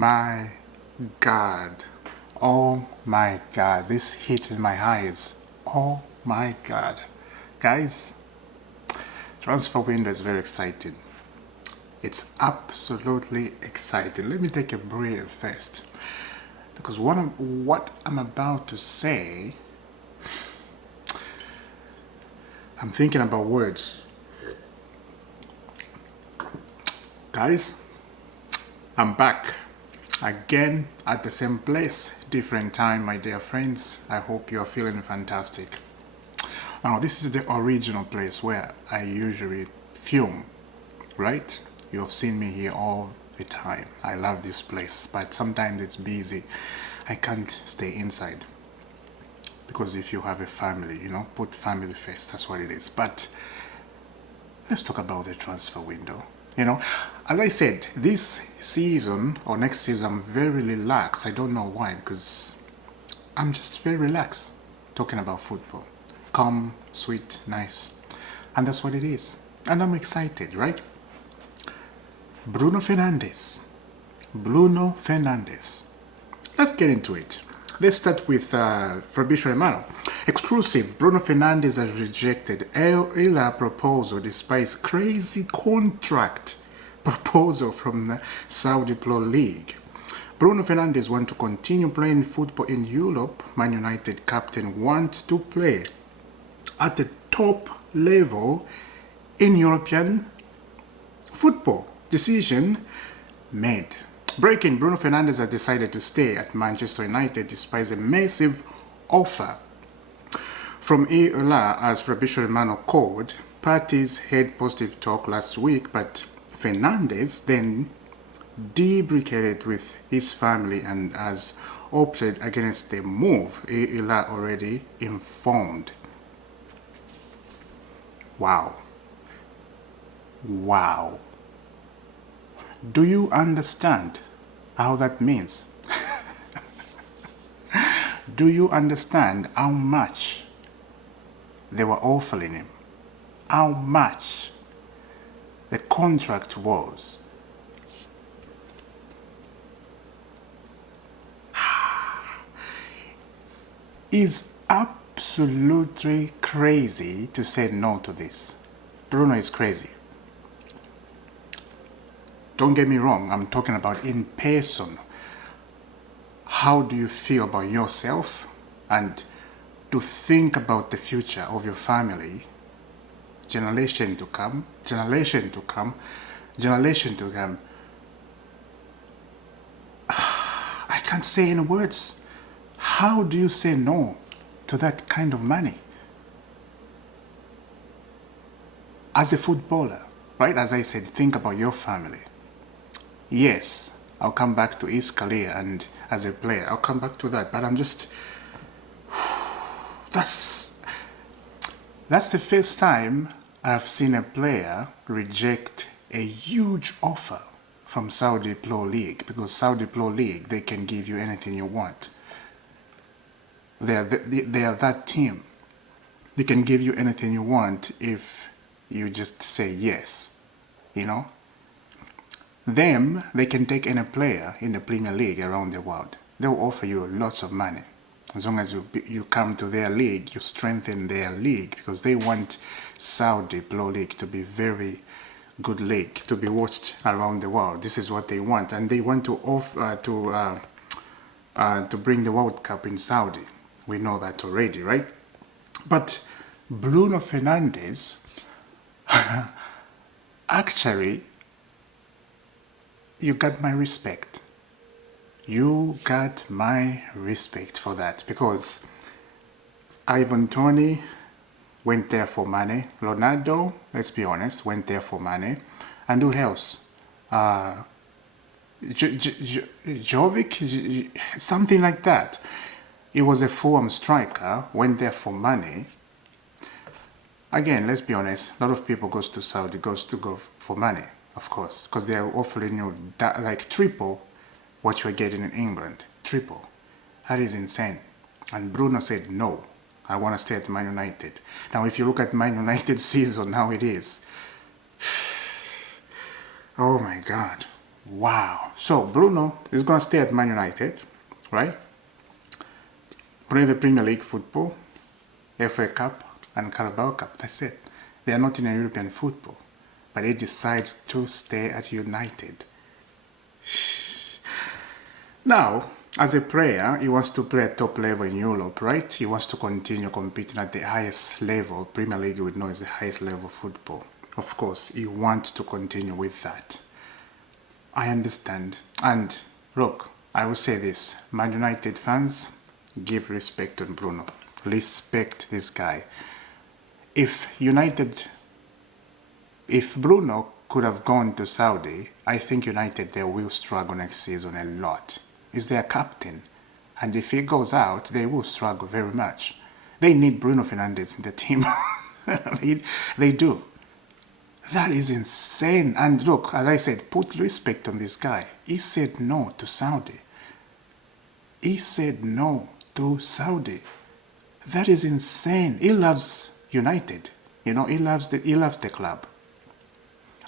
my God. Oh my God. This hit in my eyes. Oh my God. Guys, transfer window is very exciting. It's absolutely exciting. Let me take a breath first. Because what I'm about to say, I'm thinking about words. Guys, I'm back again at the same place, different time, my dear friends. I hope you're feeling fantastic. Now, this is the original place where I usually film, right? You have seen me here all the time. I love this place, but sometimes it's busy. I can't stay inside. Because if you have a family, put family first, that's what it is. But let's talk about the transfer window. As I said, this season or next season, I'm very relaxed. I don't know why, because I'm just very relaxed talking about football. Calm, sweet, nice. And that's what it is. And I'm excited, right? Bruno Fernandes. Bruno Fernandes. Let's get into it. Let's start with Fabrizio Romano. Exclusive, Bruno Fernandes has rejected Hilal proposal despite crazy contract proposal from the Saudi Pro League. Bruno Fernandes wants to continue playing football in Europe. Man United captain wants to play at the top level in European football. Decision made. Breaking, Bruno Fernandes has decided to stay at Manchester United despite a massive offer from Hilal, as Fabrizio Romano called. Parties had positive talk last week, but Fernandes then debricated with his family and has opted against the move. Hilal already informed. Wow. Wow. Do you understand how that means? Do you understand how much they were offering him? How much the contract was? It's absolutely crazy to say no to this. Bruno is crazy. Don't get me wrong, I'm talking about in person. How do you feel about yourself? And to think about the future of your family, generation to come. I can't say in words. How do you say no to that kind of money? As a footballer, right? As I said, think about your family. Yes, I'll come back to his career and as a player, I'll come back to that. But I'm just, that's the first time I've seen a player reject a huge offer from Saudi Pro League, because Saudi Pro League, they can give you anything you want. They are that team. They can give you anything you want if you just say yes, Them, they can take any player in the Premier League around the world. They'll offer you lots of money. As long as you come to their league, you strengthen their league, because they want Saudi Pro League to be very good league, to be watched around the world. This is what they want. And they want to offer to bring the World Cup in Saudi. We know that already, right? But Bruno Fernandes actually, you got my respect. You got my respect for that, because Ivan Toney went there for money. Ronaldo, let's be honest, went there for money. And who else? Jovic, something like that. He was a Fulham striker, went there for money. Again, let's be honest, a lot of people goes to Saudi, go for money, of course, because they are offering you like triple what you're getting in England. Triple. That is insane. And Bruno said, no, I want to stay at Man United. Now, if you look at Man United season, how it is, oh my God. Wow. So Bruno is going to stay at Man United, right? Play the Premier League football, FA Cup and Carabao Cup. That's it. They are not in a European football, but they decide to stay at United. Now, as a player, he wants to play at top level in Europe, right? He wants to continue competing at the highest level. Premier League, you would know, is the highest level of football. Of course, he wants to continue with that. I understand. And look, I will say this. Man United fans, give respect to Bruno. Respect this guy. If Bruno could have gone to Saudi, I think United, they will struggle next season a lot. He's their captain. And if he goes out, they will struggle very much. They need Bruno Fernandes in the team. they do. That is insane. And look, as I said, put respect on this guy. He said no to Saudi. He said no to Saudi. That is insane. He loves United. You know, he loves the club.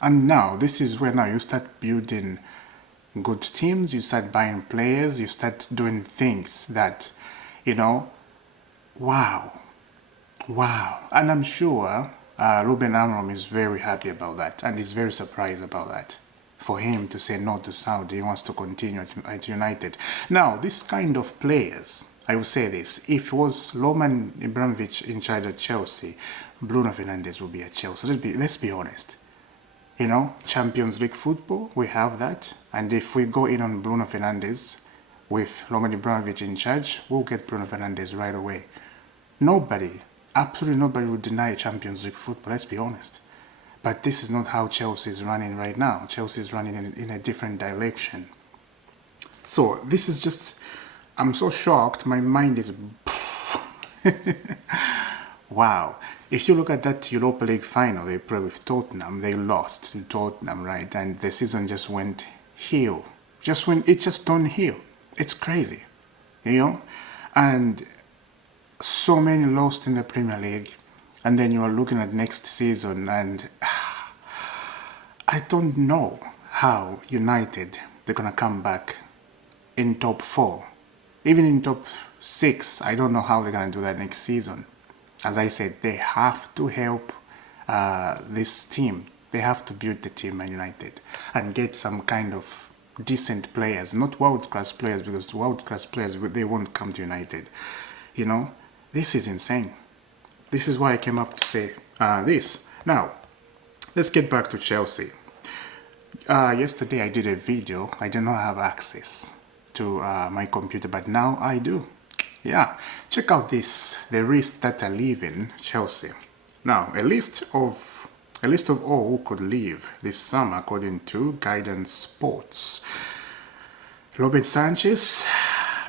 And now, this is where now you start building good teams, you start buying players, you start doing things that, you know, wow. And I'm sure Ruben Amorim is very happy about that, and he's very surprised about that. For him to say no to Saudi, he wants to continue at United. Now, this kind of players, I will say this, if it was Roman Abramovich in charge of Chelsea, Bruno Fernandes would be at Chelsea. Let's be honest. You know, Champions League football, we have that. And if we go in on Bruno Fernandes with Roman Abramovich in charge, we'll get Bruno Fernandes right away. Nobody, absolutely nobody would deny Champions League football, let's be honest. But this is not how Chelsea is running right now. Chelsea is running in a different direction. So this is just, I'm so shocked, my mind is... Wow. If you look at that Europa League final, they played with Tottenham, they lost to Tottenham, right? And the season just went heel. It just turned heel. It's crazy, you know? And so many lost in the Premier League. And then you are looking at next season and I don't know how United, they're going to come back in top 4. Even in top 6, I don't know how they're going to do that next season. As I said, they have to help this team. They have to build the team at United and get some kind of decent players, not world-class players, because world-class players, they won't come to United. You know, this is insane. This is why I came up to say this. Now, let's get back to Chelsea. Yesterday I did a video. I did not have access to my computer, but now I do. Yeah, check out this, the list that are leaving Chelsea. Now, a list of all who could leave this summer according to Guidance Sports. Robert Sanchez,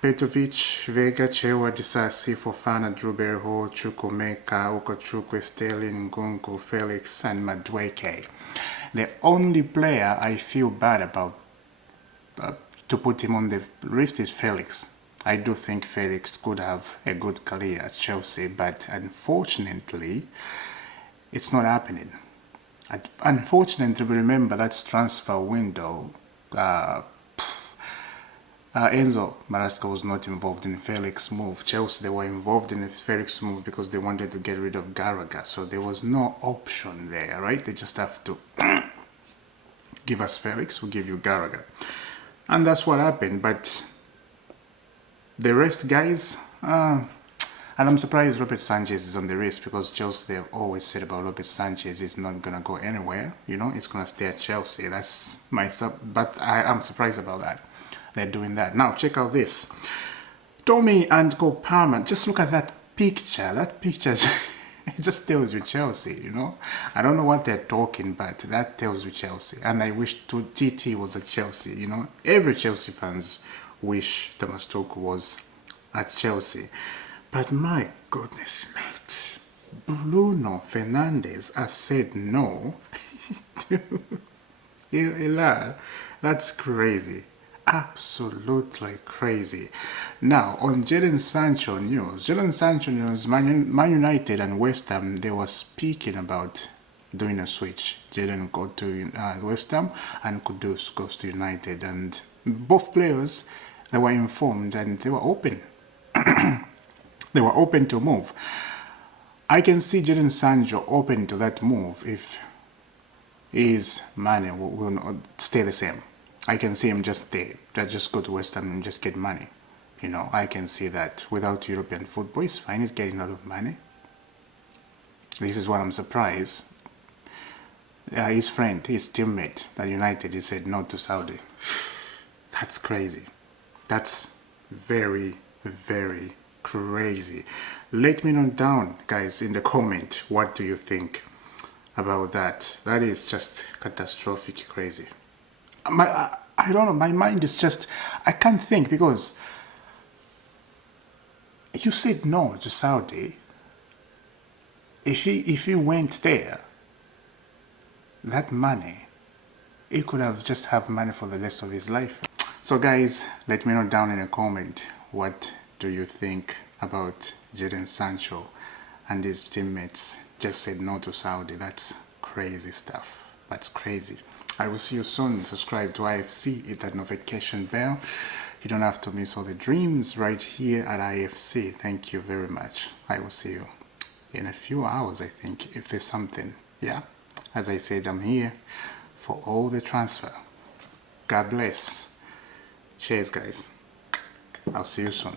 Petrovic, Vega, Chewa, Disasi, Fofana, Druberho, Chukwumeka, Okachukwu, Sterling, Nkunku, Felix, and Madueke. The only player I feel bad about to put him on the list is Felix. I do think Felix could have a good career at Chelsea, but unfortunately, it's not happening. Unfortunately, remember that transfer window, Enzo Maresca was not involved in Felix's move. Chelsea, they were involved in the Felix move because they wanted to get rid of Gallagher, so there was no option there, right? They just have to give us Felix, we'll give you Gallagher. And that's what happened, but the rest, guys, and I'm surprised Robert Sanchez is on the list because Chelsea, they've always said about Robert Sanchez is not going to go anywhere, you know, he's going to stay at Chelsea. That's my but I'm surprised about that. They're doing that. Now, check out this. Tommy and Palmer, just look at that picture. That picture, it just tells you Chelsea, you know. I don't know what they're talking, but that tells you Chelsea. And I wish TT was at Chelsea, you know. Every Chelsea fans wish Thomas Tuchel was at Chelsea. But my goodness, mate, Bruno Fernandes has said no to Hilal. That's crazy. Absolutely crazy. Now, on Jadon Sancho news, Man United and West Ham, they were speaking about doing a switch. Jadon go to West Ham and Kudus goes to United, and both players, they were informed and they were open. They were open to move. I can see Jadon Sancho open to that move if his money will not stay the same. I can see him just stay, just go to West Ham and just get money. You know, I can see that without European football, he's fine, he's getting a lot of money. This is what I'm surprised. His friend, his teammate at United, he said no to Saudi. That's crazy. That's very, very crazy. Let me know down, guys, in the comment, what do you think about that? That is just catastrophic crazy. I don't know, my mind is just, I can't think, because you said no to Saudi. If he went there, that money, he could have just have money for the rest of his life. So guys, let me know down in a comment, what do you think about Jadon Sancho and his teammates just said no to Saudi? That's crazy stuff. That's crazy. I will see you soon. Subscribe to IFC, hit that notification bell. You don't have to miss all the dreams right here at IFC. Thank you very much. I will see you in a few hours, I think, if there's something. Yeah, as I said, I'm here for all the transfer. God bless. Cheers, guys. I'll see you soon.